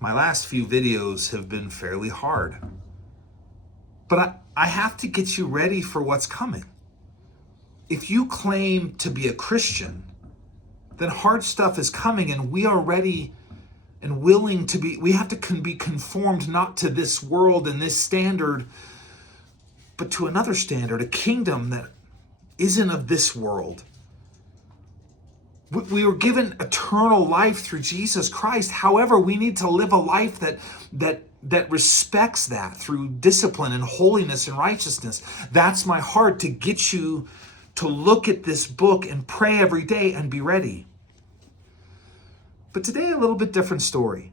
My last few videos have been fairly hard. But I have to get you ready for what's coming. If you claim to be a Christian, then hard stuff is coming, and we are ready and willing to be. We have to be conformed not to this world and this standard, but to another standard, a kingdom that isn't of this world. We were given eternal life through Jesus Christ. However, we need to live a life that respects that through discipline and holiness and righteousness. That's my heart, to get you to look at this book and pray every day and be ready. But today, a little bit different story.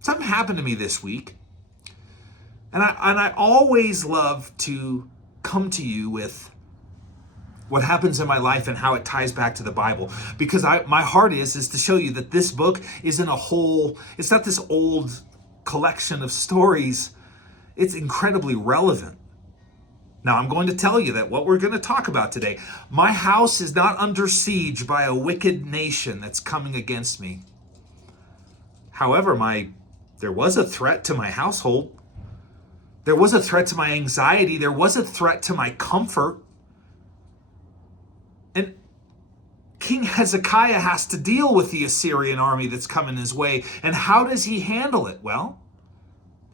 Something happened to me this week. And I always love to come to you with what happens in my life and how it ties back to the Bible. Because my heart is to show you that this book isn't it's not this old collection of stories. It's incredibly relevant. Now, I'm going to tell you that what we're going to talk about today, my house is not under siege by a wicked nation that's coming against me. However, there was a threat to my household. There was a threat to my anxiety. There was a threat to my comfort. And King Hezekiah has to deal with the Assyrian army that's coming his way. And how does he handle it? Well,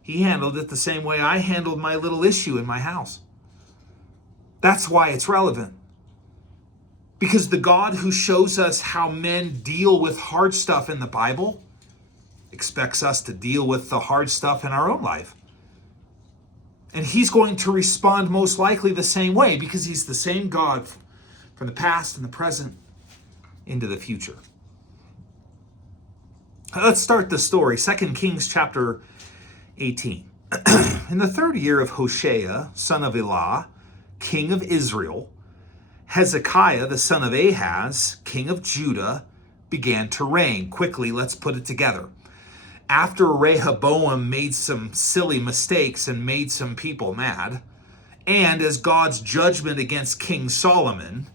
he handled it the same way I handled my little issue in my house. That's why it's relevant. Because the God who shows us how men deal with hard stuff in the Bible expects us to deal with the hard stuff in our own life. And he's going to respond most likely the same way, because he's the same God from the past and the present into the future. Let's start the story. 2 Kings chapter 18. In the 3rd year of Hoshea, son of Elah, king of Israel, Hezekiah, the son of Ahaz, king of Judah, began to reign. Quickly, let's put it together. After Rehoboam made some silly mistakes and made some people mad, and as God's judgment against King Solomon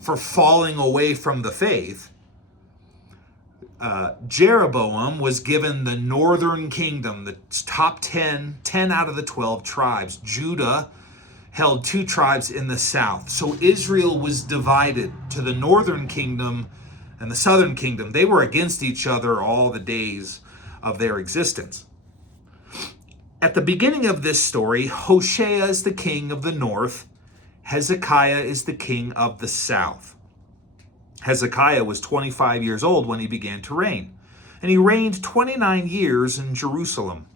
for falling away from the faith, Jeroboam was given the northern kingdom, the top 10 out of the 12 tribes. Judah held 2 tribes in the south. So Israel was divided to the northern kingdom and the southern kingdom. They were against each other all the days of their existence. At the beginning of this story, Hoshea is the king of the north. Hezekiah is the king of the south. Hezekiah was 25 years old when he began to reign, and he reigned 29 years in Jerusalem.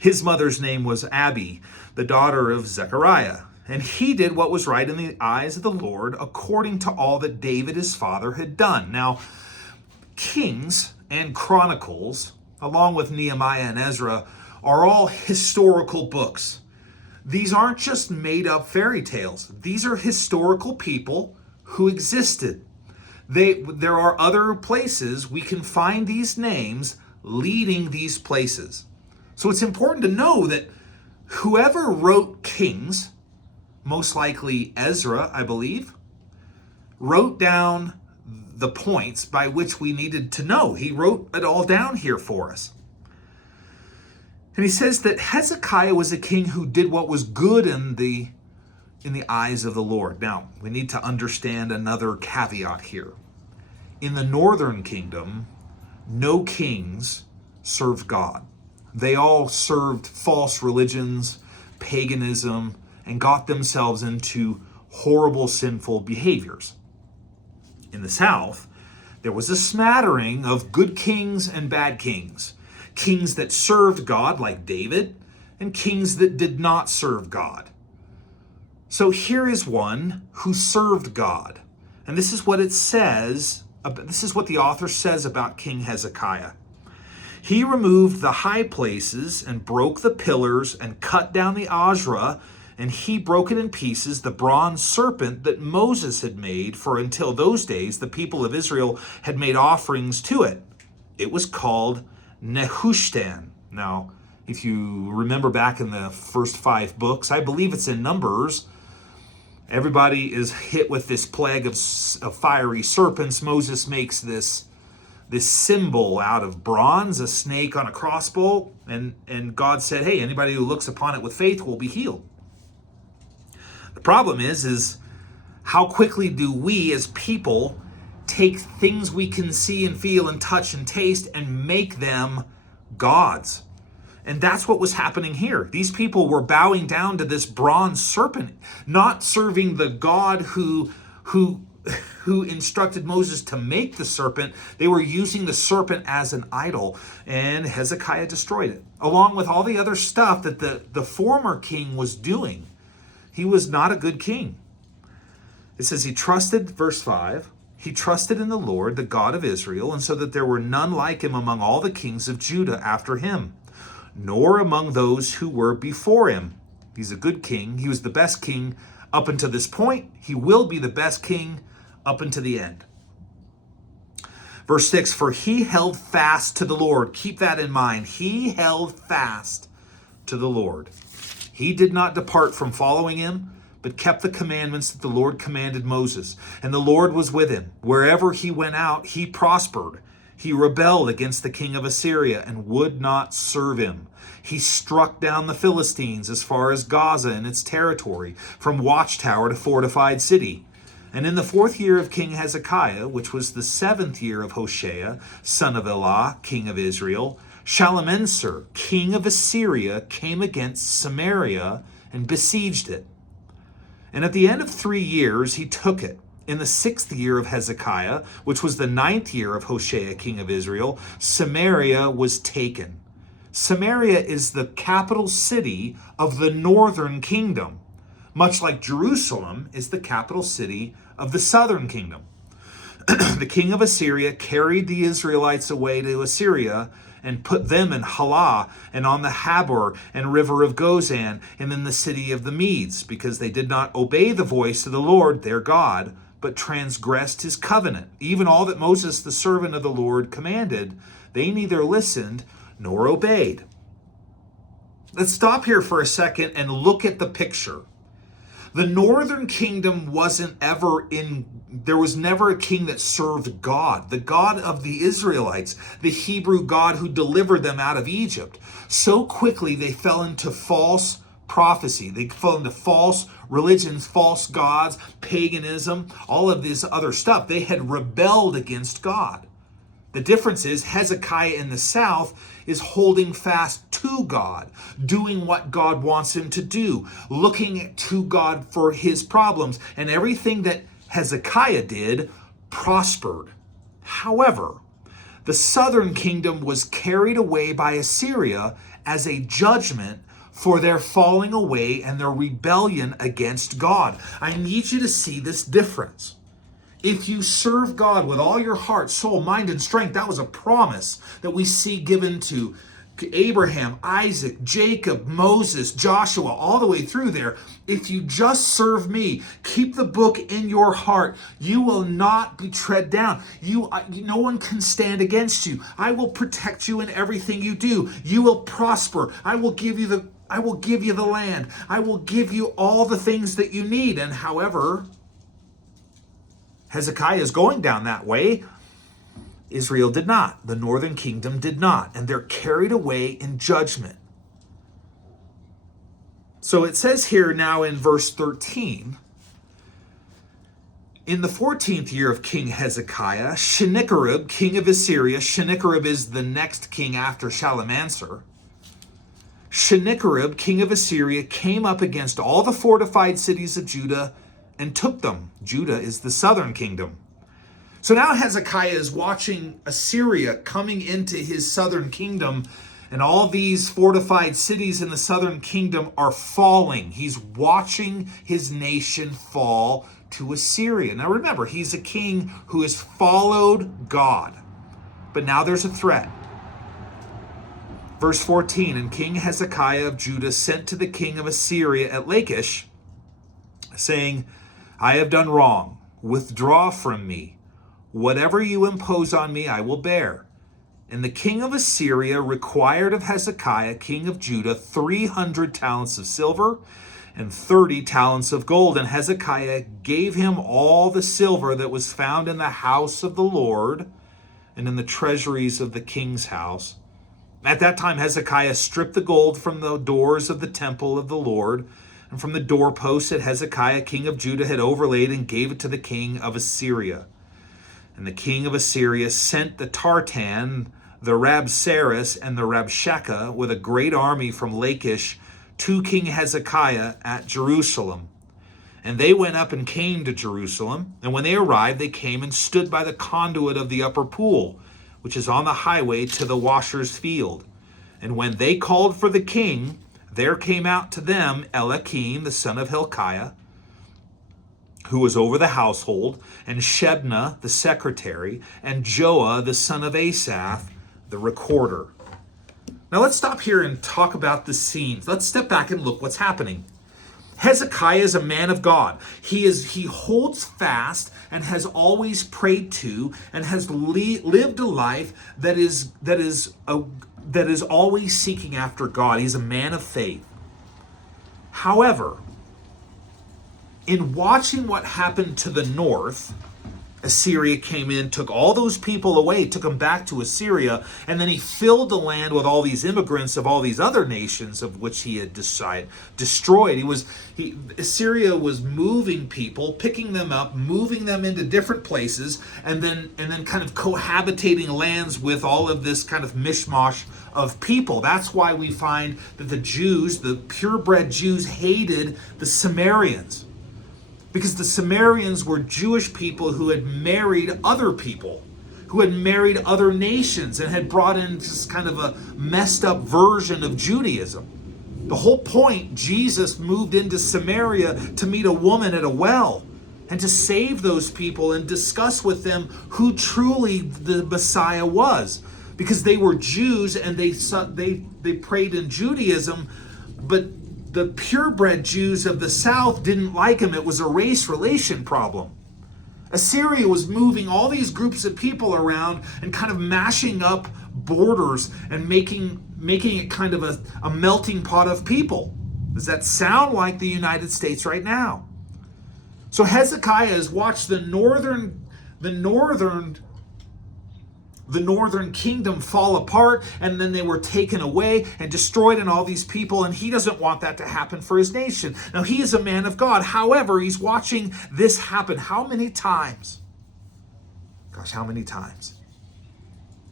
His mother's name was Abi, the daughter of Zechariah, and he did what was right in the eyes of the Lord, according to all that David his father had done. Now, Kings and Chronicles, along with Nehemiah and Ezra, are all historical books. These aren't just made-up fairy tales. These are historical people who existed. There are other places we can find these names leading these places. So it's important to know that whoever wrote Kings, most likely Ezra, I believe, wrote down the points by which we needed to know. He wrote it all down here for us. And he says that Hezekiah was a king who did what was good in the eyes of the Lord. Now, we need to understand another caveat here. In the northern kingdom, no kings served God. They all served false religions, paganism, and got themselves into horrible, sinful behaviors. In the south, there was a smattering of good kings and bad kings. Kings that served God, like David, and kings that did not serve God. So here is one who served God. And this is what it says, this is what the author says about King Hezekiah. He removed the high places and broke the pillars and cut down the Asherah, and he broke it in pieces, the bronze serpent that Moses had made, for until those days the people of Israel had made offerings to it. It was called Nehushtan. Now, if you remember back in the first 5 books, I believe it's in Numbers, everybody is hit with this plague of fiery serpents. Moses makes this this symbol out of bronze, a snake on a crossbow, and God said, hey, anybody who looks upon it with faith will be healed. The problem is how quickly do we as people take things we can see and feel and touch and taste and make them gods? And that's what was happening here. These people were bowing down to this bronze serpent, not serving the God who instructed Moses to make the serpent. They were using the serpent as an idol, and Hezekiah destroyed it, along with all the other stuff that the former king was doing. He was not a good king. It says he trusted, verse 5, he trusted in the Lord, the God of Israel, and so that there were none like him among all the kings of Judah after him, nor among those who were before him. He's a good king. He was the best king up until this point. He will be the best king up until the end. Verse 6, for he held fast to the Lord. Keep that in mind. He held fast to the Lord. He did not depart from following him, but kept the commandments that the Lord commanded Moses. And the Lord was with him. Wherever he went out, he prospered. He rebelled against the king of Assyria and would not serve him. He struck down the Philistines as far as Gaza and its territory, from watchtower to fortified city. And in the 4th year of King Hezekiah, which was the 7th year of Hoshea, son of Elah, king of Israel, Shalmaneser, king of Assyria, came against Samaria and besieged it. And at the end of 3 years, he took it. In the 6th year of Hezekiah, which was the 9th year of Hoshea, king of Israel, Samaria was taken. Samaria is the capital city of the northern kingdom, much like Jerusalem is the capital city of the southern kingdom. The king of Assyria carried the Israelites away to Assyria and put them in Halah and on the Habor and river of Gozan and in the city of the Medes, because they did not obey the voice of the Lord their God, but transgressed his covenant. Even all that Moses, the servant of the Lord, commanded, they neither listened nor obeyed. Let's stop here for a second and look at the picture. The northern kingdom there was never a king that served God, the God of the Israelites, the Hebrew God who delivered them out of Egypt. So quickly they fell into false prophecy. They fell into false religions, false gods, paganism, all of this other stuff. They had rebelled against God. The difference is Hezekiah in the south is holding fast to God, doing what God wants him to do, looking to God for his problems, and everything that Hezekiah did prospered. However, the southern kingdom was carried away by Assyria as a judgment for their falling away and their rebellion against God. I need you to see this difference. If you serve God with all your heart, soul, mind, and strength, that was a promise that we see given to Abraham, Isaac, Jacob, Moses, Joshua, all the way through there. If you just serve me, keep the book in your heart, you will not be tread down. No one can stand against you. I will protect you in everything you do. You will prosper. I will give you the land. I will give you all the things that you need. And however, Hezekiah is going down that way. Israel did not. The northern kingdom did not. And they're carried away in judgment. So it says here now in verse 13, in the 14th year of King Hezekiah, Sennacherib, king of Assyria, Sennacherib is the next king after Shalmaneser. Sennacherib, king of Assyria, came up against all the fortified cities of Judah and took them. Judah is the southern kingdom. So now Hezekiah is watching Assyria coming into his southern kingdom, and all these fortified cities in the southern kingdom are falling. He's watching his nation fall to Assyria. Now remember, he's a king who has followed God, but now there's a threat. Verse 14, and King Hezekiah of Judah sent to the king of Assyria at Lachish, saying, I have done wrong. Withdraw from me. Whatever you impose on me, I will bear. And the king of Assyria required of Hezekiah, king of Judah, 300 talents of silver and 30 talents of gold. And Hezekiah gave him all the silver that was found in the house of the Lord, and in the treasuries of the king's house. At that time, Hezekiah stripped the gold from the doors of the temple of the Lord, and from the doorposts that Hezekiah, king of Judah, had overlaid, and gave it to the king of Assyria. And the king of Assyria sent the Tartan, the Rabsaris, and the Rabshakeh with a great army from Lachish to King Hezekiah at Jerusalem. And they went up and came to Jerusalem. And when they arrived, they came and stood by the conduit of the upper pool, which is on the highway to the washer's field. And when they called for the king, there came out to them Eliakim, the son of Hilkiah, who was over the household, and Shebna, the secretary, and Joah, the son of Asaph, the recorder. Now let's stop here and talk about the scenes. Let's step back and look what's happening. Hezekiah is a man of God. He holds fast and has always prayed to and has lived a life that is always seeking after God. He's a man of faith. However, in watching what happened to the north, Assyria came in, took all those people away, took them back to Assyria, and then he filled the land with all these immigrants of all these other nations of which he had destroyed. Assyria was moving people, picking them up, moving them into different places, and then kind of cohabitating lands with all of this kind of mishmash of people. That's why we find that the Jews, the purebred Jews, hated the Samaritans. Because the Samaritans were Jewish people who had married other people, who had married other nations, and had brought in just kind of a messed up version of Judaism. The whole point, Jesus moved into Samaria to meet a woman at a well and to save those people and discuss with them who truly the Messiah was. Because they were Jews and they prayed in Judaism, but the purebred Jews of the south didn't like him. It was a race relation problem. Assyria was moving all these groups of people around and kind of mashing up borders and making it kind of a melting pot of people. Does that sound like the United States right now? So Hezekiah has watched the northern kingdom fall apart, and then they were taken away and destroyed, and all these people, and he doesn't want that to happen for his nation. Now, he is a man of God. However, he's watching this happen. How many times? Gosh, how many times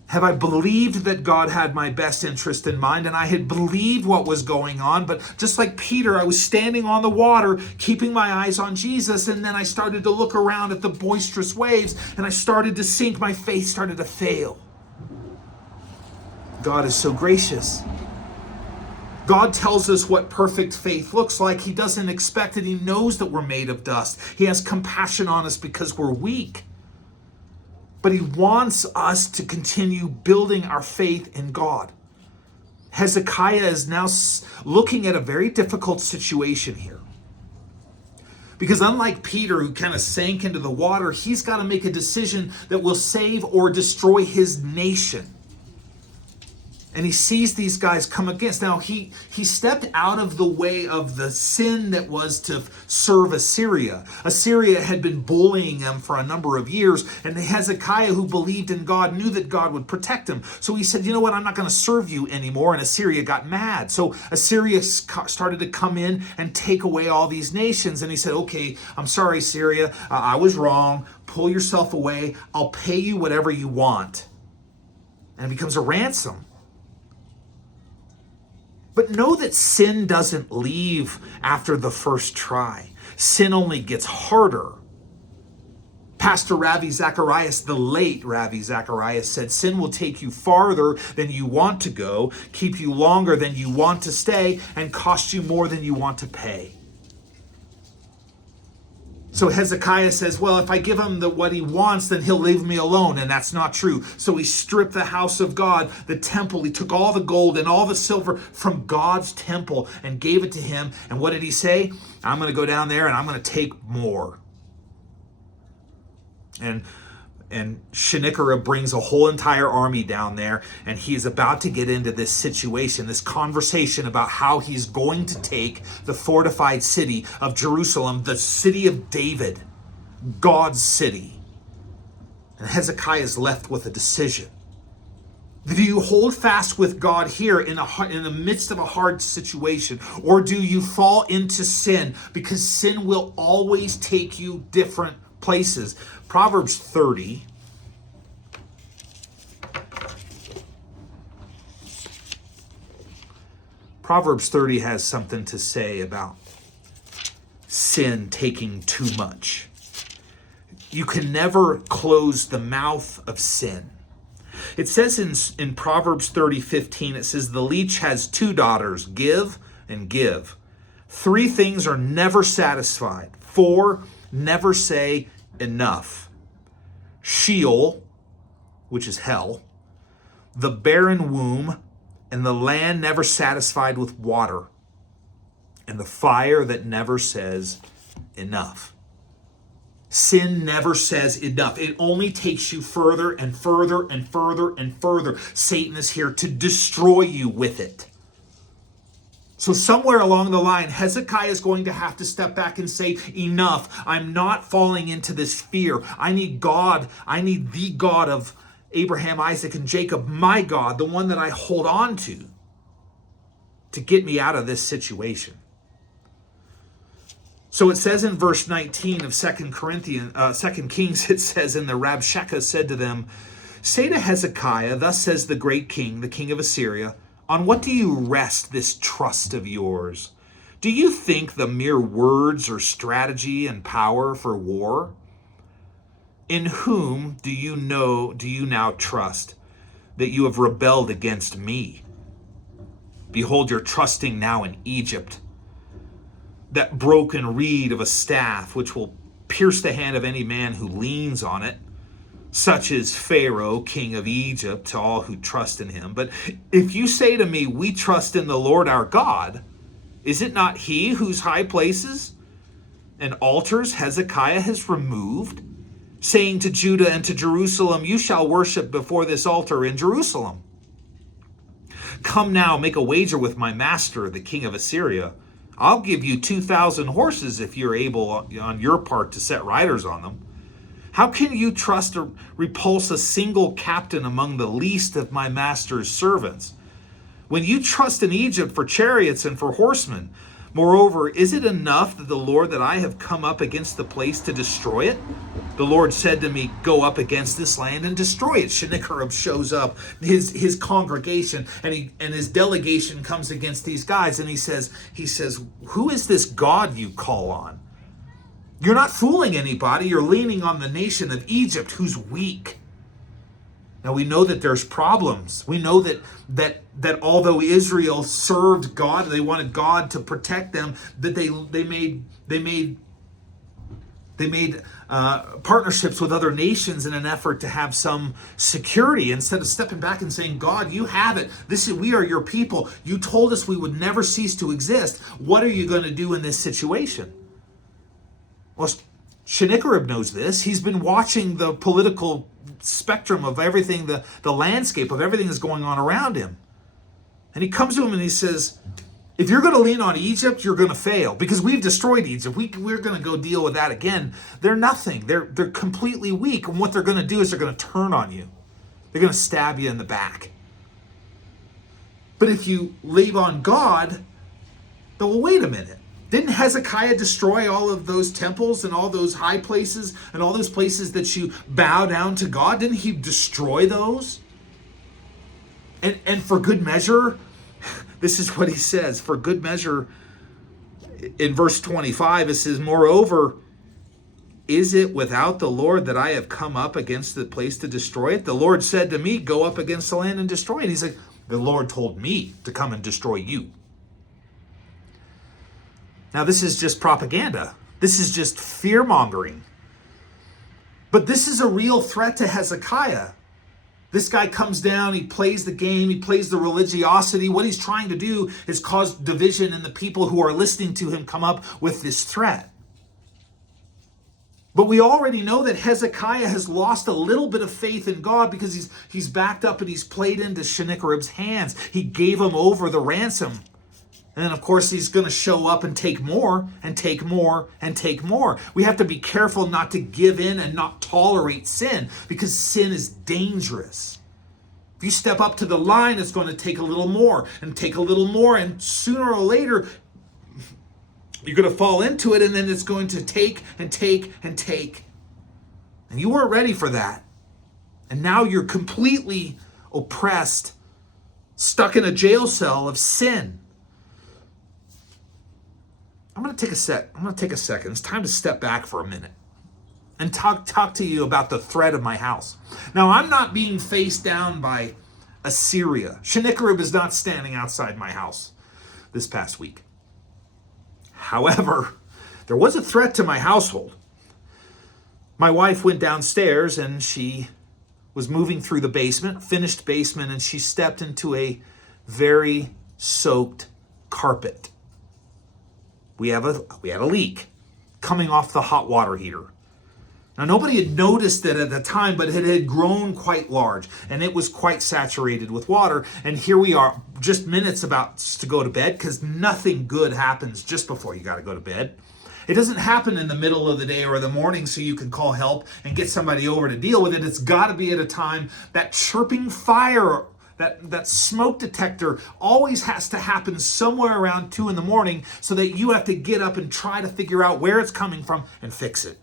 have I believed that God had my best interest in mind, and I had believed what was going on, but just like Peter, I was standing on the water, keeping my eyes on Jesus, and then I started to look around at the boisterous waves, and I started to sink. My faith started to fail. God is so gracious. God tells us what perfect faith looks like. He doesn't expect it. He knows that we're made of dust. He has compassion on us because we're weak. But he wants us to continue building our faith in God. Hezekiah is now looking at a very difficult situation here. Because unlike Peter, who kind of sank into the water, he's got to make a decision that will save or destroy his nation. And he sees these guys come against. Now, he stepped out of the way of the sin that was to serve Assyria. Assyria had been bullying him for a number of years, and Hezekiah, who believed in God, knew that God would protect him. So he said, you know what, I'm not going to serve you anymore, and Assyria got mad. So Assyria started to come in and take away all these nations, and he said, okay, I'm sorry, Assyria, I was wrong. Pull yourself away. I'll pay you whatever you want. And it becomes a ransom. But know that sin doesn't leave after the first try. Sin only gets harder. Pastor Ravi Zacharias, the late Ravi Zacharias, said, sin will take you farther than you want to go, keep you longer than you want to stay, and cost you more than you want to pay. So Hezekiah says, well, if I give him what he wants, then he'll leave me alone. And that's not true. So he stripped the house of God, the temple. He took all the gold and all the silver from God's temple and gave it to him. And what did he say? I'm going to go down there and I'm going to take more. And Sennacherib brings a whole entire army down there, and he's about to get into this situation, this conversation about how he's going to take the fortified city of Jerusalem, the city of David, God's city. And Hezekiah is left with a decision. Do you hold fast with God here in the midst of a hard situation? Or do you fall into sin? Because sin will always take you different places. Proverbs 30. Proverbs 30 has something to say about sin taking too much. You can never close the mouth of sin. It says in Proverbs 30:15, it says, the leech has two daughters, give and give. Three things are never satisfied. Four never say enough. Sheol, which is hell, the barren womb, and the land never satisfied with water, and the fire that never says enough. Sin never says enough. It only takes you further and further and further and further. Satan is here to destroy you with it. So somewhere along the line, Hezekiah is going to have to step back and say, enough. I'm not falling into this fear. I need God. I need the God of Abraham, Isaac, and Jacob, my God, the one that I hold on to get me out of this situation. So it says in verse 19 of 2 Kings, it says, and the Rabshakeh said to them, say to Hezekiah, thus says the great king, the king of Assyria, on what do you rest this trust of yours? Do you think the mere words or strategy and power for war? In whom do you now trust that you have rebelled against me? Behold, you're trusting now in Egypt, that broken reed of a staff, which will pierce the hand of any man who leans on it. Such is Pharaoh, king of Egypt, to all who trust in him. But if you say to me, we trust in the Lord our God, is it not he whose high places and altars Hezekiah has removed, saying to Judah and to Jerusalem, you shall worship before this altar in Jerusalem? Come now, make a wager with my master, the king of Assyria. I'll give you 2,000 horses if you're able on your part to set riders on them. How can you trust or repulse a single captain among the least of my master's servants? When you trust in Egypt for chariots and for horsemen, moreover, is it enough that the Lord that I have come up against the place to destroy it? The Lord said to me, go up against this land and destroy it. Sennacherib shows up, his congregation, and his delegation comes against these guys, and he says, who is this God you call on? You're not fooling anybody. You're leaning on the nation of Egypt, who's weak. Now we know that there's problems. We know that although Israel served God, they wanted God to protect them, that they made partnerships with other nations in an effort to have some security, instead of stepping back and saying, God, you have it. We are your people. You told us we would never cease to exist. What are you going to do in this situation? Well, Sennacherib knows this. He's been watching the political spectrum of everything, the landscape of everything that's going on around him. And he comes to him and he says, if you're going to lean on Egypt, you're going to fail, because we've destroyed Egypt. We're going to go deal with that again. They're nothing. They're completely weak. And what they're going to do is they're going to turn on you. They're going to stab you in the back. But if you leave on God, then, well, wait a minute. Didn't Hezekiah destroy all of those temples and all those high places and all those places that you bow down to God? Didn't he destroy those? And for good measure, this is what he says. For good measure, in verse 25, it says, moreover, is it without the Lord that I have come up against the place to destroy it? The Lord said to me, go up against the land and destroy it. He's like, the Lord told me to come and destroy you. Now, this is just propaganda. This is just fear-mongering. But this is a real threat to Hezekiah. This guy comes down, he plays the game, he plays the religiosity. What he's trying to do is cause division, and the people who are listening to him come up with this threat. But we already know that Hezekiah has lost a little bit of faith in God, because he's backed up and he's played into Sennacherib's hands. He gave him over the ransom. And then, of course, he's going to show up and take more and take more and take more. We have to be careful not to give in and not tolerate sin, because sin is dangerous. If you step up to the line, it's going to take a little more and take a little more. And sooner or later, you're going to fall into it, and then it's going to take and take and take. And you weren't ready for that. And now you're completely oppressed, stuck in a jail cell of sin. I'm going to take a second. It's time to step back for a minute and talk to you about the threat of my house. Now, I'm not being faced down by Assyria. Sennacherib is not standing outside my house this past week. However, there was a threat to my household. My wife went downstairs and she was moving through the basement, finished basement, and she stepped into a very soaked carpet. We had a leak coming off the hot water heater. Now, nobody had noticed it at the time, but it had grown quite large, and it was quite saturated with water. And here we are, just minutes about to go to bed, because nothing good happens just before you got to go to bed. It doesn't happen in the middle of the day or the morning so you can call help and get somebody over to deal with it. It's got to be at a time that chirping fire, that smoke detector always has to happen somewhere around 2 a.m. so that you have to get up and try to figure out where it's coming from and fix it.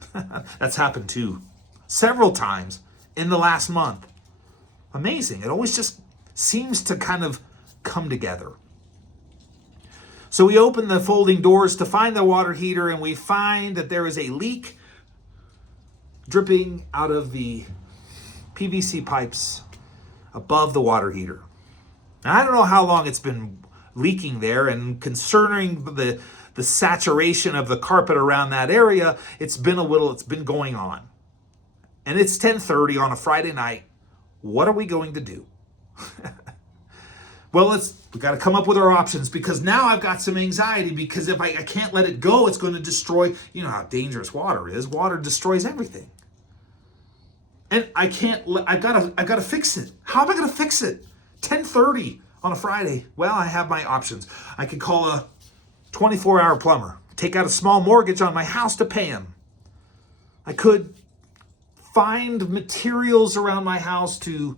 That's happened too several times in the last month. Amazing. It always just seems to kind of come together. So we open the folding doors to find the water heater, and we find that there is a leak dripping out of the PVC pipes above the water heater. Now, I don't know how long it's been leaking there, and concerning the saturation of the carpet around that area, it's been going on. And it's 10:30 on a Friday night. What are we going to do? Well, we got to come up with our options, because now I've got some anxiety, because if I can't let it go, it's going to destroy, you know how dangerous water is. Water destroys everything. And I've got to fix it. How am I going to fix it? 10:30 on a Friday. Well, I have my options. I could call a 24-hour plumber, take out a small mortgage on my house to pay him. I could find materials around my house to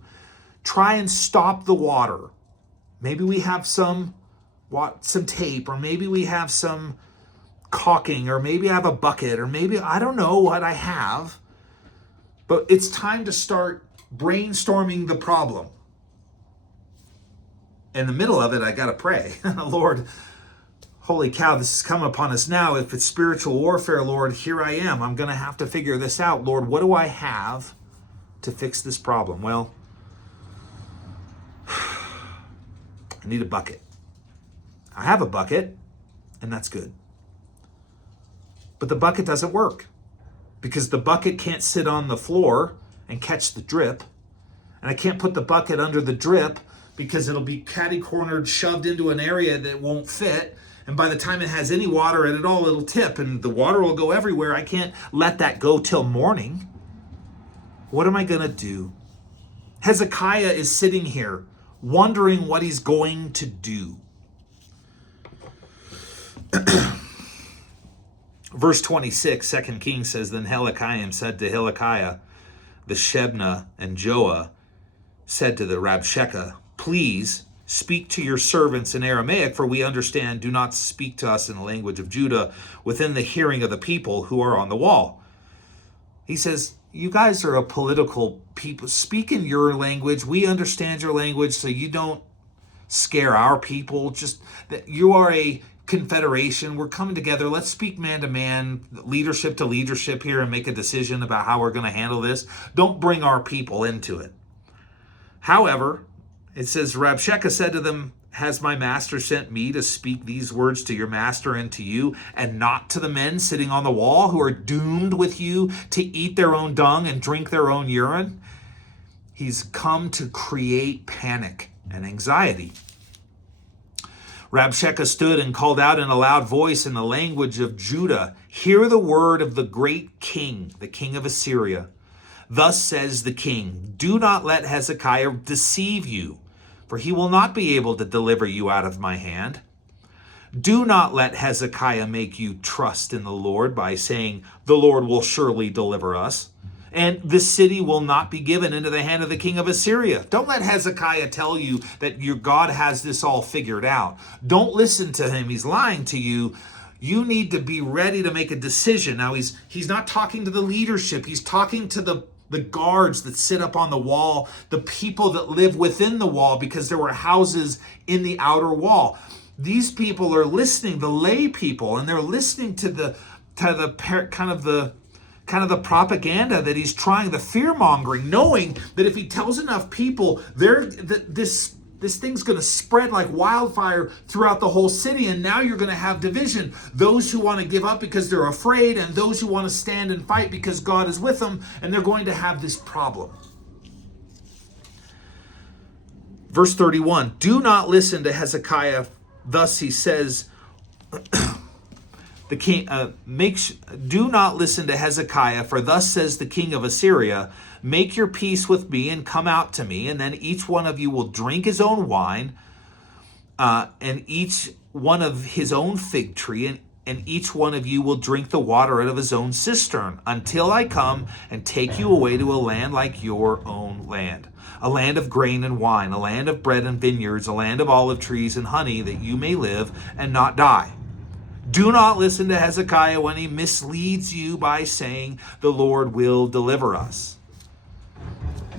try and stop the water. Maybe we have some tape, or maybe we have some caulking, or maybe I have a bucket, or maybe I don't know what I have. But it's time to start brainstorming the problem. In the middle of it, I got to pray. Lord, holy cow, this has come upon us now. If it's spiritual warfare, Lord, here I am. I'm going to have to figure this out. Lord, what do I have to fix this problem? Well, I need a bucket. I have a bucket, and that's good. But the bucket doesn't work, because the bucket can't sit on the floor and catch the drip. And I can't put the bucket under the drip, because it'll be catty-cornered, shoved into an area that won't fit. And by the time it has any water in it at all, it'll tip, and the water will go everywhere. I can't let that go till morning. What am I going to do? Hezekiah is sitting here wondering what he's going to do. Verse 26, 2 Kings says, Then Hilkiah said to Hilkiah, the Shebna, and Joah said to the Rabshakeh, Please speak to your servants in Aramaic, for we understand. Do not speak to us in the language of Judah within the hearing of the people who are on the wall. He says, you guys are a political people. Speak in your language. We understand your language, so you don't scare our people. Just that you are a confederation. We're coming together. Let's speak man to man, leadership to leadership here, and make a decision about how we're going to handle this. Don't bring our people into it. However, it says, Rabshakeh said to them, Has my master sent me to speak these words to your master and to you, and not to the men sitting on the wall who are doomed with you to eat their own dung and drink their own urine? He's come to create panic and anxiety. Rabshakeh stood and called out in a loud voice in the language of Judah, Hear the word of the great king, the king of Assyria. Thus says the king, Do not let Hezekiah deceive you, for he will not be able to deliver you out of my hand. Do not let Hezekiah make you trust in the Lord by saying, the Lord will surely deliver us, and this city will not be given into the hand of the king of Assyria. Don't let Hezekiah tell you that your God has this all figured out. Don't listen to him. He's lying to you. You need to be ready to make a decision. Now, he's not talking to the leadership. He's talking to the guards that sit up on the wall, the people that live within the wall, because there were houses in the outer wall. These people are listening, the lay people, and they're listening to the propaganda that he's trying, the fear mongering, knowing that if he tells enough people, this thing's going to spread like wildfire throughout the whole city, and now you're going to have division. Those who want to give up because they're afraid, and those who want to stand and fight because God is with them, and they're going to have this problem. Verse 31, do not listen to Hezekiah. Thus he says, the king do not listen to Hezekiah, for thus says the king of Assyria, make your peace with me and come out to me, and then each one of you will drink his own wine, and each one of his own fig tree, and each one of you will drink the water out of his own cistern, until I come and take you away to a land like your own land, a land of grain and wine, a land of bread and vineyards, a land of olive trees and honey, that you may live and not die. Do not listen to Hezekiah when he misleads you by saying, the Lord will deliver us.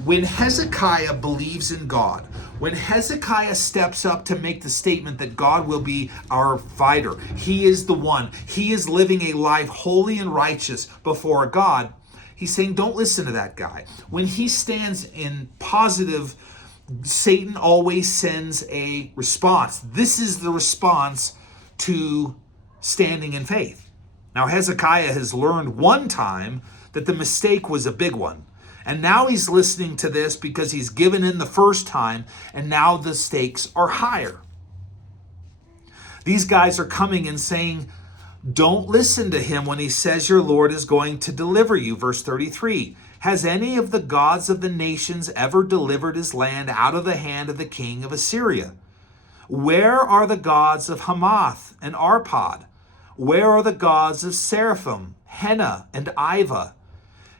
When Hezekiah believes in God, when Hezekiah steps up to make the statement that God will be our fighter, he is the one, he is living a life holy and righteous before God, he's saying, don't listen to that guy. When he stands in positive, Satan always sends a response. This is the response to standing in faith. Now, Hezekiah has learned one time that the mistake was a big one. And now he's listening to this because he's given in the first time, and now the stakes are higher. These guys are coming and saying, don't listen to him when he says your Lord is going to deliver you. Verse 33, has any of the gods of the nations ever delivered his land out of the hand of the king of Assyria? Where are the gods of Hamath and Arpad? Where are the gods of Seraphim, Henna, and Iva?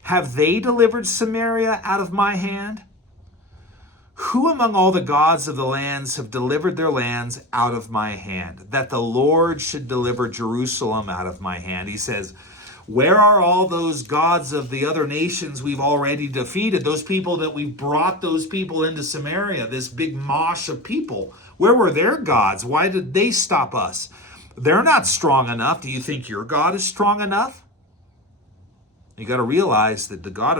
Have they delivered Samaria out of my hand? Who among all the gods of the lands have delivered their lands out of my hand, that the Lord should deliver Jerusalem out of my hand? He says, where are all those gods of the other nations we've already defeated? Those people that we've brought those people into Samaria, this big mosh of people. Where were their gods? Why did they stop us? They're not strong enough. Do you think your God is strong enough? You got to realize that the God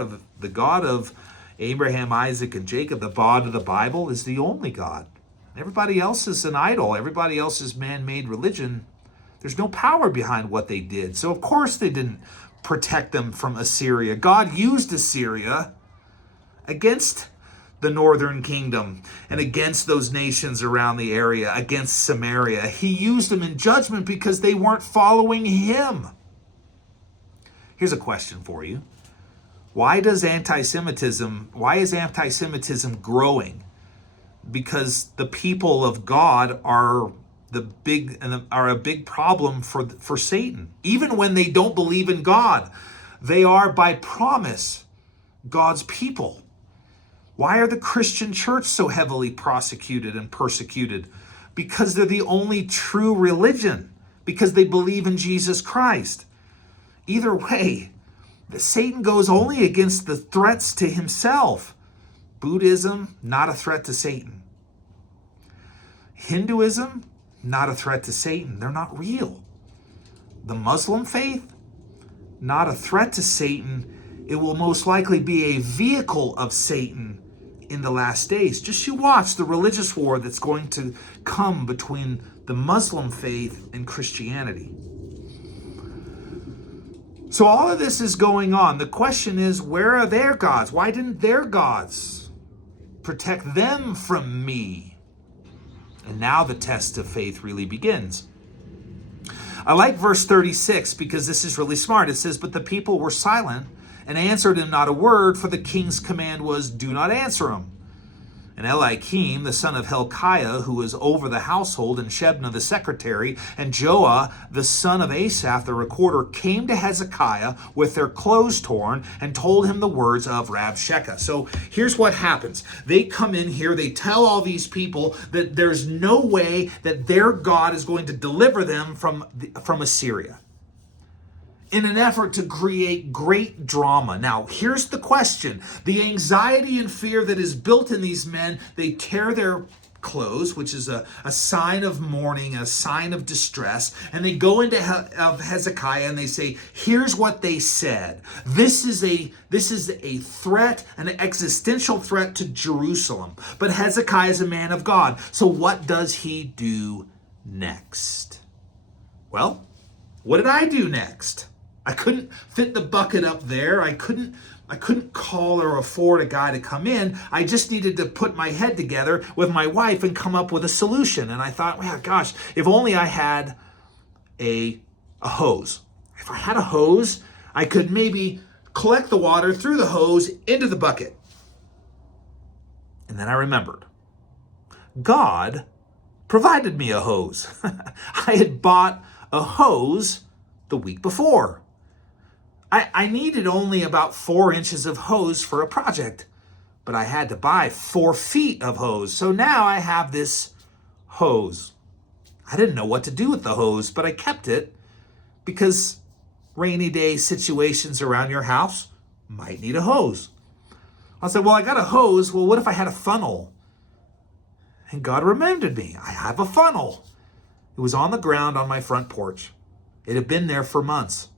of Abraham, Isaac, and Jacob, the God of the Bible, is the only God. Everybody else is an idol. Everybody else is man-made religion. There's no power behind what they did. So of course they didn't protect them from Assyria. God used Assyria against the northern kingdom and against those nations around the area, against Samaria. He used them in judgment because they weren't following him. Here's a question for you. Why is anti-Semitism growing? Because the people of God are a big problem for Satan. Even when they don't believe in God, they are by promise God's people. Why are the Christian church so heavily prosecuted and persecuted? Because they're the only true religion, because they believe in Jesus Christ. Either way, Satan goes only against the threats to himself. Buddhism, not a threat to Satan. Hinduism, not a threat to Satan. They're not real. The Muslim faith, not a threat to Satan. It will most likely be a vehicle of Satan in the last days. Just you watch the religious war that's going to come between the Muslim faith and Christianity. So all of this is going on. The question is, where are their gods? Why didn't their gods protect them from me? And now the test of faith really begins. I like verse 36 because this is really smart. It says, but the people were silent and answered him not a word, for the king's command was, do not answer him. And Eliakim, the son of Hilkiah, who was over the household, and Shebna, the secretary, and Joah, the son of Asaph, the recorder, came to Hezekiah with their clothes torn and told him the words of Rabshakeh. So here's what happens. They come in here, they tell all these people that there's no way that their God is going to deliver them from Assyria, in an effort to create great drama. Now, here's the question. The anxiety and fear that is built in these men, they tear their clothes, which is a sign of mourning, a sign of distress, and they go into Hezekiah and they say, here's what they said. This is a threat, an existential threat to Jerusalem. But Hezekiah is a man of God. So what does he do next? Well, what did I do next? I couldn't fit the bucket up there. I couldn't call or afford a guy to come in. I just needed to put my head together with my wife and come up with a solution. And I thought, well, gosh, if only I had a hose. If I had a hose, I could maybe collect the water through the hose into the bucket. And then I remembered. God provided me a hose. I had bought a hose the week before. I needed only about 4 inches of hose for a project, but I had to buy 4 feet of hose. So now I have this hose. I didn't know what to do with the hose, but I kept it because rainy day situations around your house might need a hose. I said, well, I got a hose. Well, what if I had a funnel? And God reminded me, I have a funnel. It was on the ground on my front porch. It had been there for months.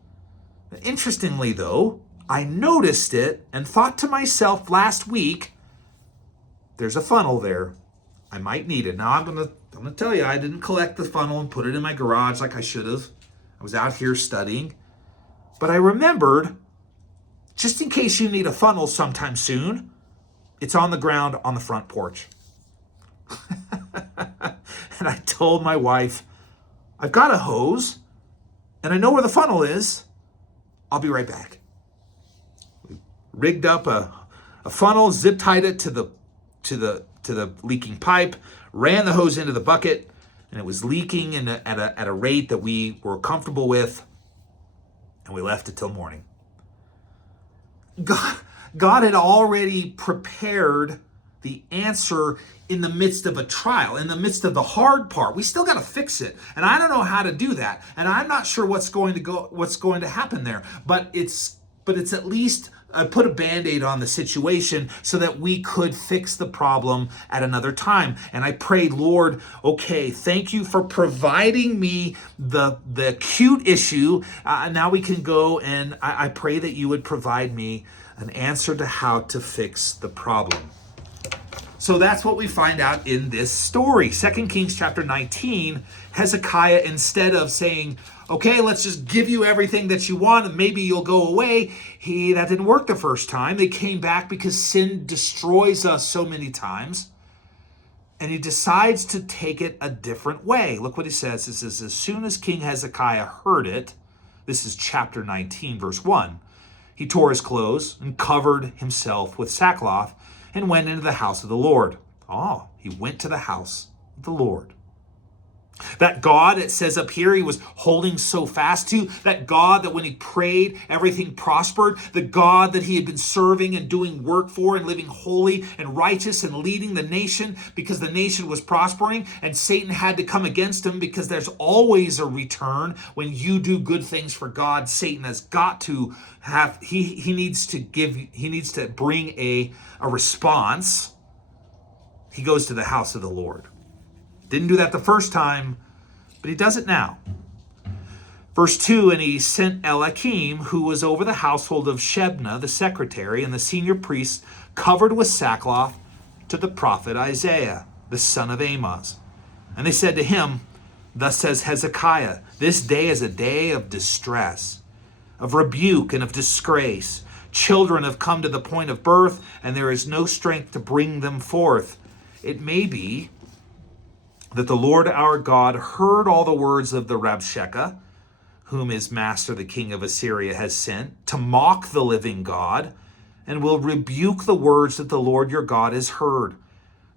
Interestingly, though, I noticed it and thought to myself last week, there's a funnel there. I might need it. Now, I'm gonna tell you, I didn't collect the funnel and put it in my garage like I should have. I was out here studying. But I remembered, just in case you need a funnel sometime soon, it's on the ground on the front porch. And I told my wife, I've got a hose, and I know where the funnel is. I'll be right back. We rigged up a funnel, zip tied it to the leaking pipe, ran the hose into the bucket, and it was leaking at a rate that we were comfortable with, and we left it till morning. God had already prepared the answer in the midst of a trial, in the midst of the hard part. We still got to fix it. And I don't know how to do that. And I'm not sure what's going to happen there. But it's at least put a Band-Aid on the situation so that we could fix the problem at another time. And I prayed, Lord, okay, thank you for providing me the acute issue. Now we can go, and I pray that you would provide me an answer to how to fix the problem. So that's what we find out in this story. 2 Kings chapter 19, Hezekiah, instead of saying, okay, let's just give you everything that you want and maybe you'll go away, that didn't work the first time. They came back because sin destroys us so many times. And he decides to take it a different way. Look what he says. It says, as soon as King Hezekiah heard it, this is chapter 19, verse 1, he tore his clothes and covered himself with sackcloth and went into the house of the Lord. Oh, he went to the house of the Lord. That God, it says up here, he was holding so fast to, that God that when he prayed, everything prospered, the God that he had been serving and doing work for and living holy and righteous and leading the nation because the nation was prospering, and Satan had to come against him because there's always a return. When you do good things for God, Satan has got to have, he needs to bring a response. He goes to the house of the Lord. Didn't do that the first time, but he does it now. Verse 2, and he sent Eliakim, who was over the household of Shebna, the secretary, and the senior priest, covered with sackcloth, to the prophet Isaiah, the son of Amoz. And they said to him, thus says Hezekiah, this day is a day of distress, of rebuke and of disgrace. Children have come to the point of birth, and there is no strength to bring them forth. It may be that the Lord our God heard all the words of the Rabshakeh, whom his master the king of Assyria has sent, to mock the living God, and will rebuke the words that the Lord your God has heard.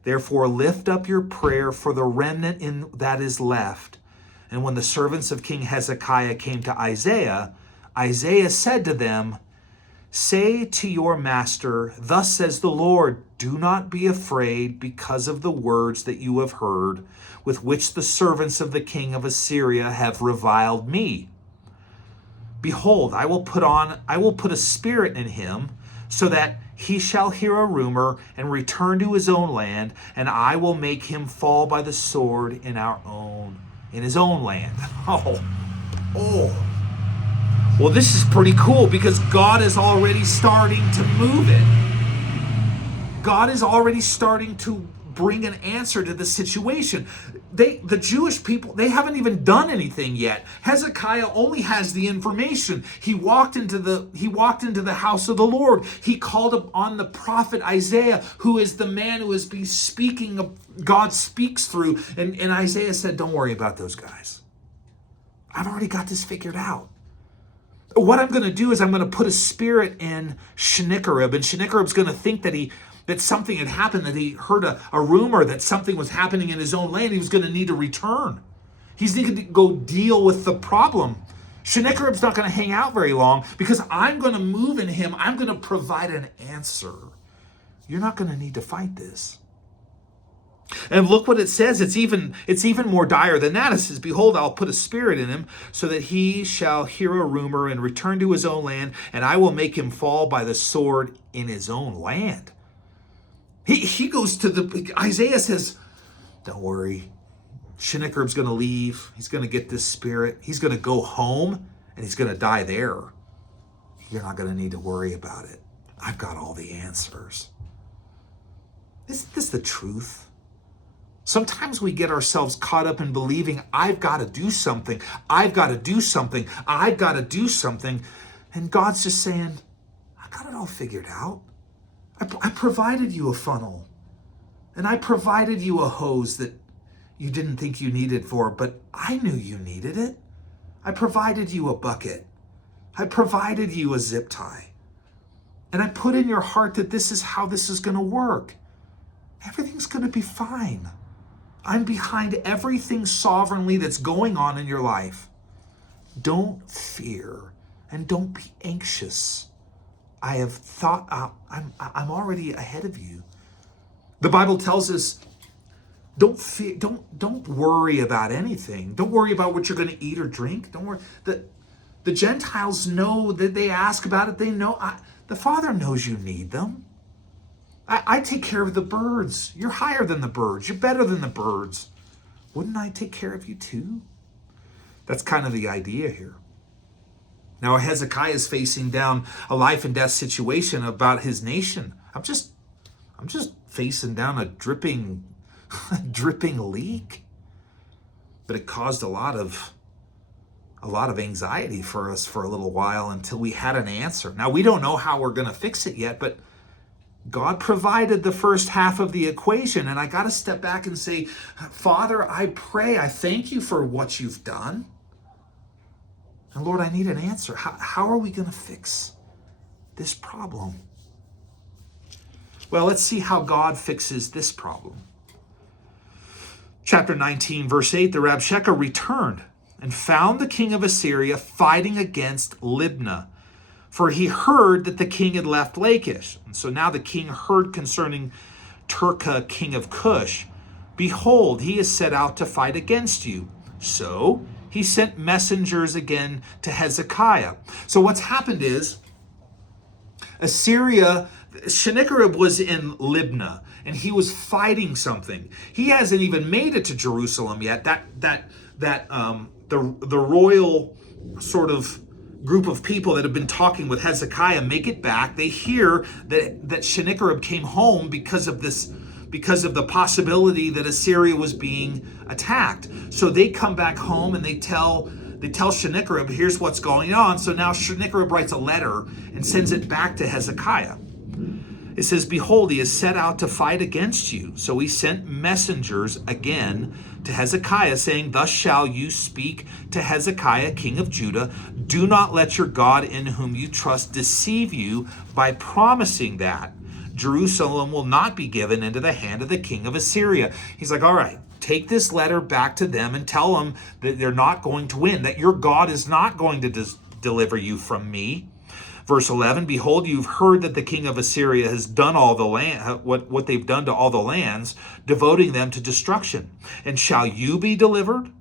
Therefore lift up your prayer for the remnant that is left. And when the servants of King Hezekiah came to Isaiah, Isaiah said to them, say to your master, thus says the Lord, do not be afraid because of the words that you have heard, with which the servants of the king of Assyria have reviled me. Behold, I will put a spirit in him, so that he shall hear a rumor and return to his own land, and I will make him fall by the sword in his own land. Oh. Well, this is pretty cool because God is already starting to move it. God is already starting to bring an answer to the situation. The Jewish people, they haven't even done anything yet. Hezekiah only has the information. He walked into the house of the Lord. He called on the prophet Isaiah, who is the man who has been speaking, God speaks through. And Isaiah said, don't worry about those guys. I've already got this figured out. What I'm going to do is I'm going to put a spirit in Sennacherib, and Sennacherib's going to think that something had happened, that he heard a rumor that something was happening in his own land. He was going to need to return. He's going to go deal with the problem. Sennacherib's not going to hang out very long because I'm going to move in him. I'm going to provide an answer. You're not going to need to fight this. And look what it says. It's even more dire than that. It says, behold, I'll put a spirit in him so that he shall hear a rumor and return to his own land, and I will make him fall by the sword in his own land. He goes to Isaiah says, don't worry. Sennacherib's going to leave. He's going to get this spirit. He's going to go home and he's going to die there. You're not going to need to worry about it. I've got all the answers. Isn't this the truth? Sometimes we get ourselves caught up in believing I've got to do something. I've got to do something. I've got to do something. And God's just saying, I got it all figured out. I provided you a funnel. And I provided you a hose that you didn't think you needed but I knew you needed it. I provided you a bucket. I provided you a zip tie. And I put in your heart that this is how this is going to work. Everything's going to be fine. I'm behind everything sovereignly that's going on in your life. Don't fear and don't be anxious. I have thought, I'm already ahead of you. The Bible tells us, don't fear, don't worry about anything. Don't worry about what you're going to eat or drink. Don't worry. The Gentiles know that they ask about it. They know, the Father knows you need them. I take care of the birds. You're higher than the birds. You're better than the birds. Wouldn't I take care of you too? That's kind of the idea here. Now Hezekiah is facing down a life and death situation about his nation. I'm just facing down a dripping leak. But it caused a lot of anxiety for us for a little while until we had an answer. Now we don't know how we're going to fix it yet, but God provided the first half of the equation. And I got to step back and say, Father, I pray, I thank you for what you've done. And Lord, I need an answer. How are we going to fix this problem? Well, let's see how God fixes this problem. Chapter 19, verse 8, the Rabshakeh returned and found the king of Assyria fighting against Libnah, for he heard that the king had left Lachish. And so now the king heard concerning Turkah, king of Cush. Behold, he is set out to fight against you. So he sent messengers again to Hezekiah. So what's happened is Sennacherib was in Libnah, and he was fighting something. He hasn't even made it to Jerusalem yet. The royal sort of group of people that have been talking with Hezekiah make it back. They hear that Sennacherib came home because of the possibility that Assyria was being attacked. So they come back home and they tell Sennacherib, here's what's going on. So now Sennacherib writes a letter and sends it back to Hezekiah. It says, behold, he is set out to fight against you. So he sent messengers again to Hezekiah, saying, thus shall you speak to Hezekiah, king of Judah. Do not let your God in whom you trust deceive you by promising that. Jerusalem will not be given into the hand of the king of Assyria. He's like, all right, take this letter back to them and tell them that they're not going to win, that your God is not going to deliver you from me. Verse 11, behold, you've heard that the king of Assyria has done all the land, what they've done to all the lands, devoting them to destruction. And shall you be delivered?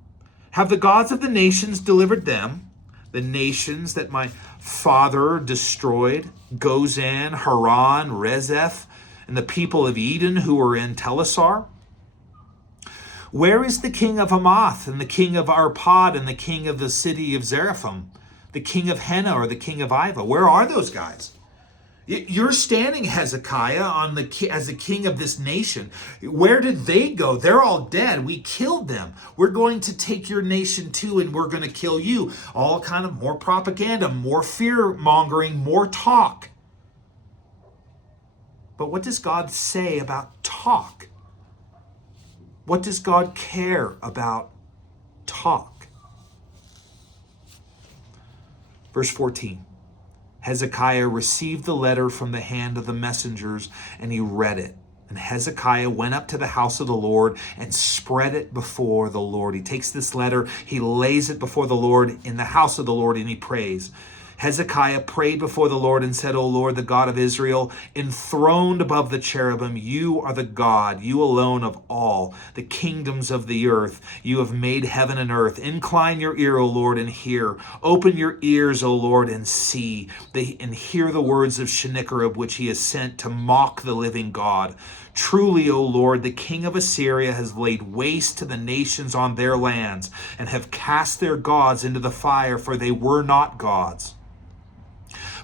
Have the gods of the nations delivered them? The nations that my father destroyed, Gozan, Haran, Rezeph, and the people of Eden who were in Telassar? Where is the king of Hamath, and the king of Arpad, and the king of the city of Zeraphim, the king of Hena, or the king of Iva? Where are those guys? You're standing, Hezekiah, as the king of this nation. Where did they go? They're all dead. We killed them. We're going to take your nation too, and we're going to kill you. All kind of more propaganda, more fear-mongering, more talk. But what does God say about talk? What does God care about talk? Verse 14. Hezekiah received the letter from the hand of the messengers, and he read it. And Hezekiah went up to the house of the Lord and spread it before the Lord. He takes this letter, he lays it before the Lord in the house of the Lord, and he prays. Hezekiah prayed before the Lord and said, O Lord, the God of Israel, enthroned above the cherubim, you are the God, you alone of all the kingdoms of the earth. You have made heaven and earth. Incline your ear, O Lord, and hear. Open your ears, O Lord, and see, and hear the words of Sennacherib, which he has sent to mock the living God. Truly, O Lord, the king of Assyria has laid waste to the nations on their lands, and have cast their gods into the fire, for they were not gods,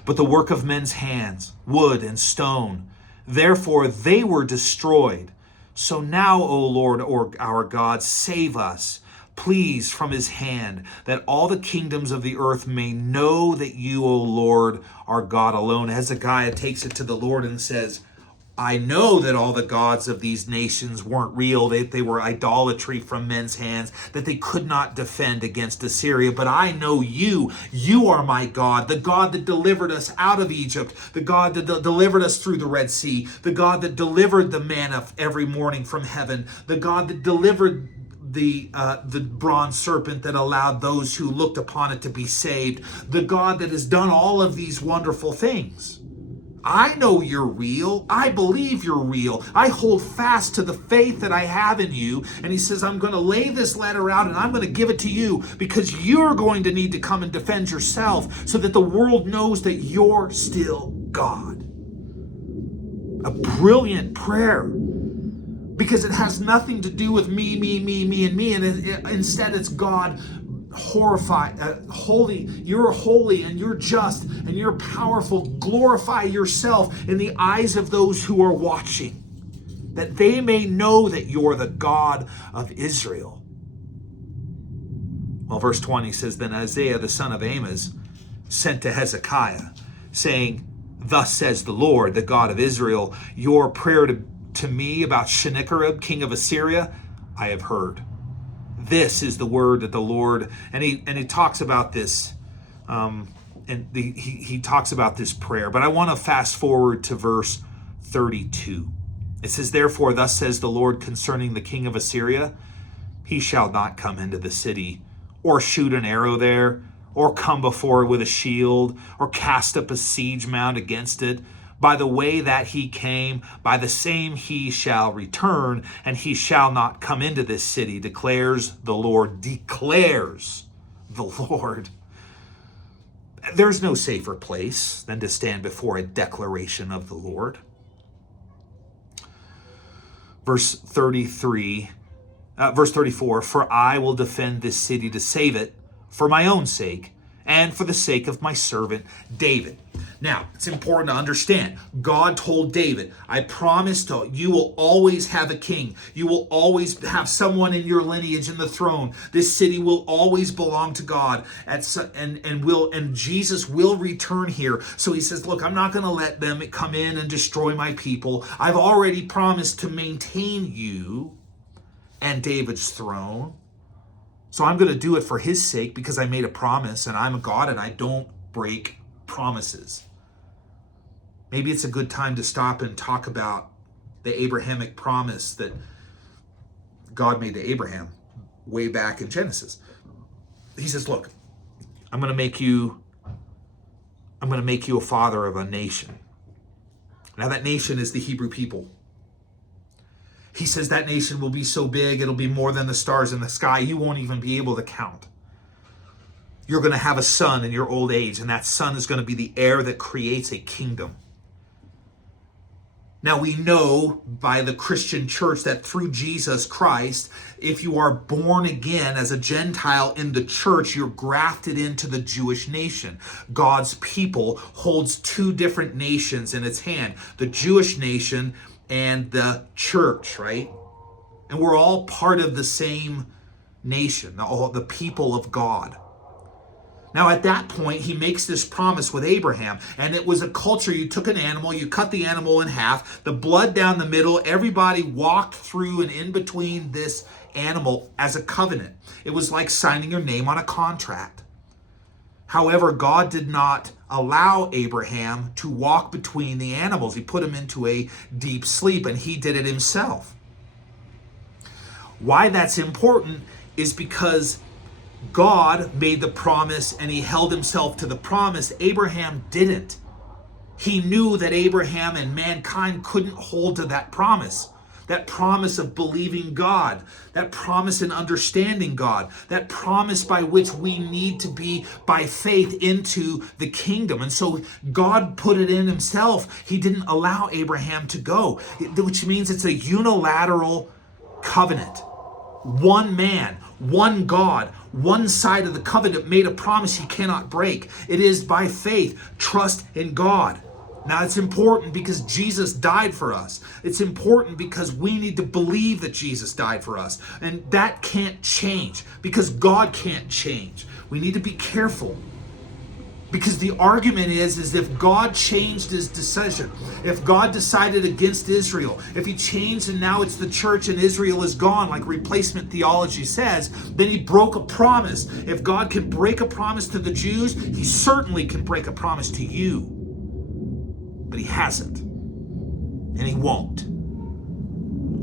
but the work of men's hands, wood and stone. Therefore they were destroyed. So now, O Lord, our God, save us, please, from his hand, that all the kingdoms of the earth may know that you, O Lord, are God alone. Hezekiah takes it to the Lord and says, I know that all the gods of these nations weren't real, that they were idolatry from men's hands, that they could not defend against Assyria. But I know you. You are my God, the God that delivered us out of Egypt, the God that delivered us through the Red Sea, the God that delivered the manna every morning from heaven, the God that delivered the bronze serpent that allowed those who looked upon it to be saved, the God that has done all of these wonderful things. I know you're real. I believe you're real. I hold fast to the faith that I have in you. And he says, I'm going to lay this letter out and I'm going to give it to you because you're going to need to come and defend yourself so that the world knows that you're still God. A brilliant prayer, because it has nothing to do with me, and me. And instead it's God horrified, holy. You're holy and you're just and you're powerful. Glorify yourself in the eyes of those who are watching, that they may know that you're the God of Israel. Well, verse 20 says, then Isaiah the son of Amos sent to Hezekiah, saying, thus says the Lord, the God of Israel, your prayer to me about Sennacherib, king of Assyria, I have heard. This is the word that the Lord, and he talks about this, he talks about this prayer. But I want to fast forward to verse 32. It says, therefore, thus says the Lord concerning the king of Assyria, he shall not come into the city, or shoot an arrow there, or come before it with a shield, or cast up a siege mound against it. By the way that he came, by the same he shall return, and he shall not come into this city, declares the Lord. Declares the Lord. There's no safer place than to stand before a declaration of the Lord. Verse 34, for I will defend this city to save it for my own sake and for the sake of my servant David. Now, it's important to understand, God told David, I promise you will always have a king. You will always have someone in your lineage in the throne. This city will always belong to God. And Jesus will return here. So he says, look, I'm not going to let them come in and destroy my people. I've already promised to maintain you and David's throne. So I'm going to do it for his sake because I made a promise, and I'm a God and I don't break promises. maybe it's a good time to stop and talk about the Abrahamic promise that God made to Abraham way back in Genesis. He says, look, I'm going to make you a father of a nation. Now that nation is the Hebrew people. He says that nation will be so big, it'll be more than the stars in the sky. You won't even be able to count. You're going to have a son in your old age, and that son is going to be the heir that creates a kingdom. Now we know by the Christian church that through Jesus Christ, if you are born again as a Gentile in the church, you're grafted into the Jewish nation. God's people holds two different nations in its hand, the Jewish nation and the church, right? And we're all part of the same nation, all the people of God. Now at that point, he makes this promise with Abraham, and it was a culture. You took an animal, you cut the animal in half, the blood down the middle, everybody walked through and in between this animal as a covenant. It was like signing your name on a contract. However, God did not allow Abraham to walk between the animals. He put him into a deep sleep, and he did it himself. Why that's important is because God made the promise and he held himself to the promise. Abraham didn't. He knew that Abraham and mankind couldn't hold to that promise of believing God, that promise in understanding God, that promise by which we need to be by faith into the kingdom. And so God put it in himself. He didn't allow Abraham to go, which means it's a unilateral covenant. One man, one God, one side of the covenant made a promise he cannot break. It is by faith, trust in God. Now it's important because Jesus died for us. It's important because we need to believe that Jesus died for us. And that can't change because God can't change. We need to be careful. Because the argument is if God changed his decision, if God decided against Israel, if he changed and now it's the church and Israel is gone, like replacement theology says, then he broke a promise. If God can break a promise to the Jews, he certainly can break a promise to you. But he hasn't, and he won't.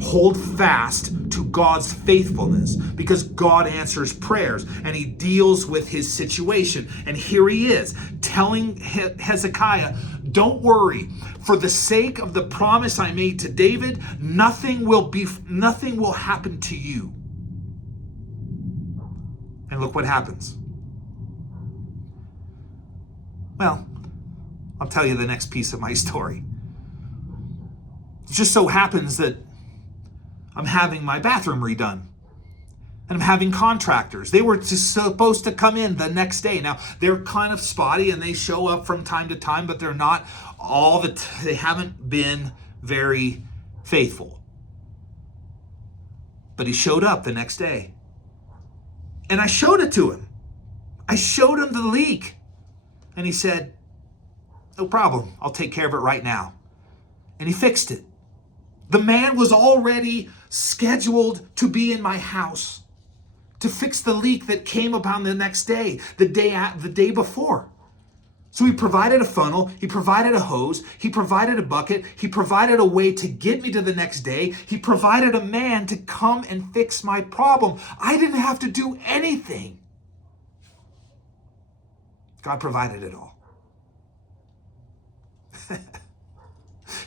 Hold fast to God's faithfulness because God answers prayers and he deals with his situation. And here he is telling Hezekiah, don't worry, for the sake of the promise I made to David, nothing will happen to you. And look what happens. Well, I'll tell you the next piece of my story. It just so happens that I'm having my bathroom redone. And I'm having contractors. They were supposed to come in the next day. Now, they're kind of spotty and they show up from time to time, but they're not they haven't been very faithful. But he showed up the next day. And I showed it to him. I showed him the leak. And he said, no problem. I'll take care of it right now. And he fixed it. The man was already scheduled to be in my house to fix the leak that came about the next day, the day before. So he provided a funnel, he provided a hose, he provided a bucket, he provided a way to get me to the next day, he provided a man to come and fix my problem. I didn't have to do anything. God provided it all.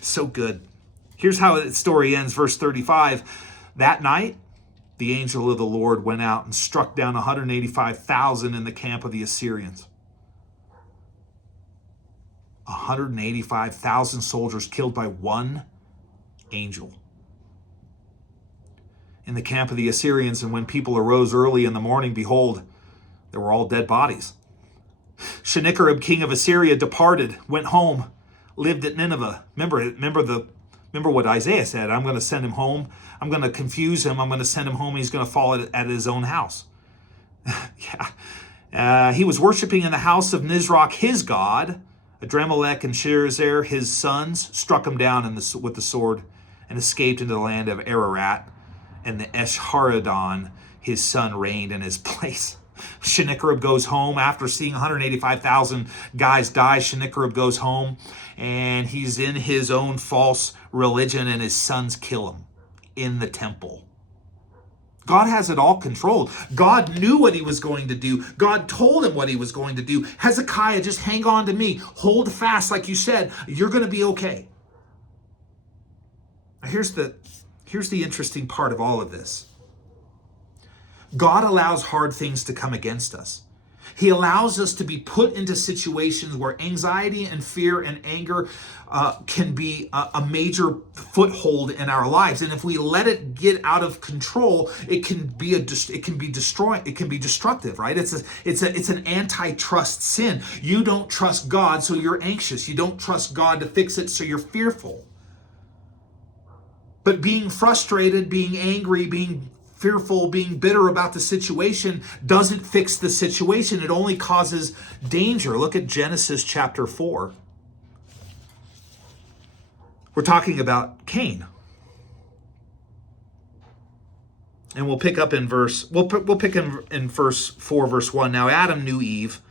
So good. Here's how the story ends, verse 35. That night, the angel of the Lord went out and struck down 185,000 in the camp of the Assyrians. 185,000 soldiers killed by one angel. In the camp of the Assyrians, and when people arose early in the morning, behold, there were all dead bodies. Sennacherib, king of Assyria, departed, went home, lived at Nineveh. Remember what Isaiah said, I'm going to send him home. I'm going to confuse him. I'm going to send him home. And he's going to fall at his own house. He was worshiping in the house of Nisroch, his god. Adremelech and Sharezer, his sons, struck him down with the sword and escaped into the land of Ararat. And the Esarhaddon, his son, reigned in his place. Sennacherib goes home after seeing 185,000 guys die. Sennacherib goes home and he's in his own false religion, and his sons kill him in the temple. God has it all controlled. God knew what he was going to do. God told him what he was going to do. Hezekiah, just hang on to me. Hold fast, like you said. You're going to be okay. Now, here's the interesting part of all of this. God allows hard things to come against us. He allows us to be put into situations where anxiety and fear and anger can be a major foothold in our lives. And if we let it get out of control, it can be destructive, right? It's an antitrust sin. You don't trust God, so you're anxious. You don't trust God to fix it, so you're fearful. But being frustrated, being angry, being fearful, being bitter about the situation doesn't fix the situation. It only causes danger. Look at Genesis chapter 4. We're talking about Cain. And we'll pick up in in verse 4, verse 1. Now Adam knew Eve,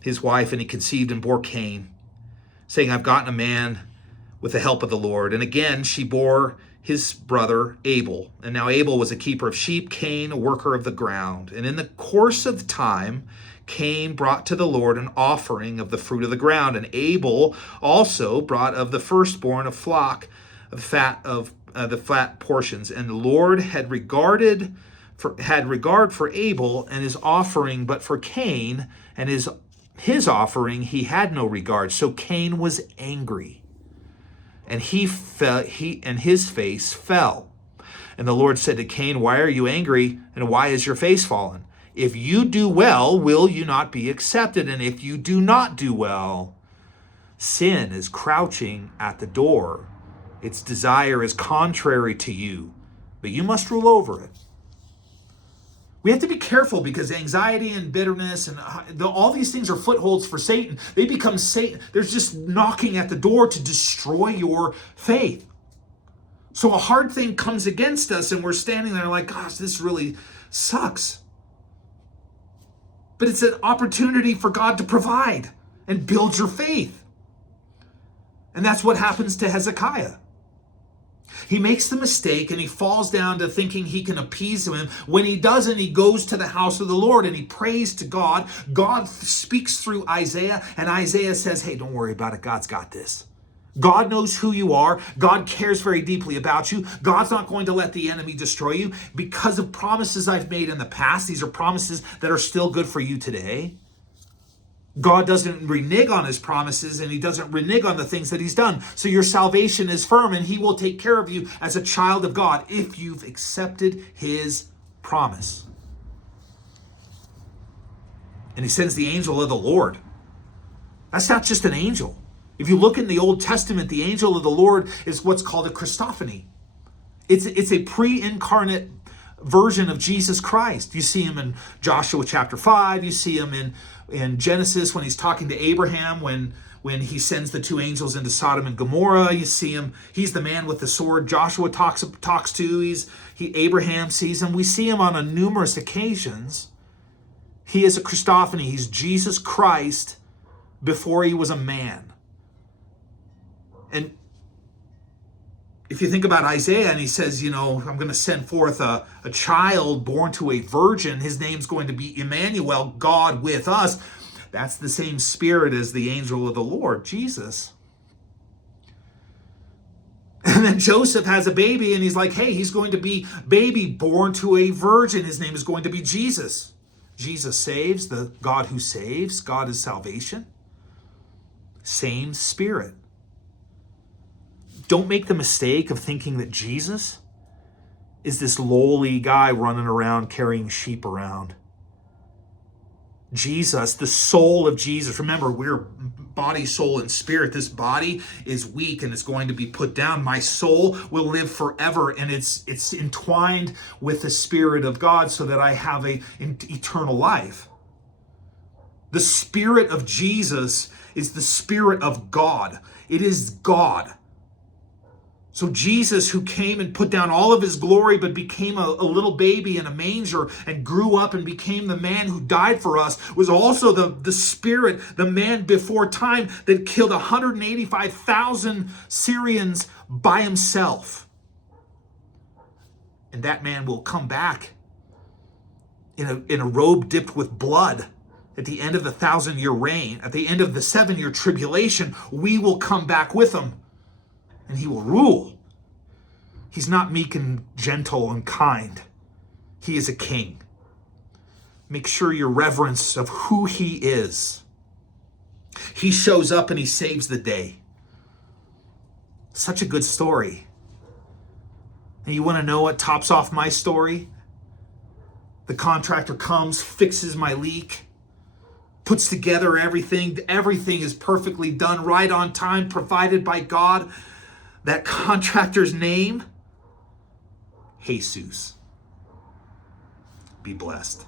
his wife, and he conceived and bore Cain, saying, I've gotten a man with the help of the Lord. And again, she bore his brother Abel. And now Abel was a keeper of sheep, Cain a worker of the ground. And in the course of time, Cain brought to the Lord an offering of the fruit of the ground. And Abel also brought of the firstborn a flock of the fat portions. And the Lord had regard for Abel and his offering, but for Cain and his offering he had no regard. So Cain was angry, and his face fell. And the Lord said to Cain, why are you angry, and why is your face fallen? If you do well, will you not be accepted? And if you do not do well, sin is crouching at the door. Its desire is contrary to you, but you must rule over it. We have to be careful, because anxiety and bitterness and all these things are footholds for Satan. They become Satan. They're just knocking at the door to destroy your faith. So a hard thing comes against us and we're standing there like, gosh, this really sucks. But it's an opportunity for God to provide and build your faith. And that's what happens to Hezekiah. He makes the mistake and he falls down to thinking he can appease him. When he doesn't, he goes to the house of the Lord and he prays to God. God speaks through Isaiah, and Isaiah says, hey, don't worry about it. God's got this. God knows who you are. God cares very deeply about you. God's not going to let the enemy destroy you because of promises I've made in the past. These are promises that are still good for you today. God doesn't renege on his promises, and he doesn't renege on the things that he's done. So your salvation is firm, and he will take care of you as a child of God if you've accepted his promise. And he sends the angel of the Lord. That's not just an angel. If you look in the Old Testament, the angel of the Lord is what's called a Christophany. It's a pre-incarnate version of Jesus Christ. You see him in Joshua chapter 5. You see him in Genesis when he's talking to Abraham, when he sends the two angels into Sodom and Gomorrah. You see him, he's the man with the sword Joshua talks to. Abraham sees him. We see him on a numerous occasions. He is a Christophany. He's Jesus Christ before he was a man. And if you think about Isaiah, and he says, I'm going to send forth a child born to a virgin. His name's going to be Emmanuel, God with us. That's the same spirit as the angel of the Lord, Jesus. And then Joseph has a baby, and he's like, hey, he's going to be baby born to a virgin. His name is going to be Jesus. Jesus saves, the God who saves. God is salvation. Same spirit. Don't make the mistake of thinking that Jesus is this lowly guy running around carrying sheep around. Jesus, the soul of Jesus. Remember, we're body, soul, and spirit. This body is weak and it's going to be put down. My soul will live forever, and it's entwined with the Spirit of God so that I have an eternal life. The Spirit of Jesus is the Spirit of God. It is God. So Jesus, who came and put down all of his glory, but became a little baby in a manger and grew up and became the man who died for us, was also the Spirit, the man before time that killed 185,000 Syrians by himself. And that man will come back in a robe dipped with blood. At the end of the 1,000-year reign, at the end of the 7-year tribulation, we will come back with him. And he will rule. He's not meek and gentle and kind. He is a king. Make sure your reverence of who he is. He shows up and he saves the day. Such a good story. And you want to know what tops off my story? The contractor comes, fixes my leak, puts together everything. Everything is perfectly done, right on time, provided by God. That contractor's name, Jesus. Be blessed.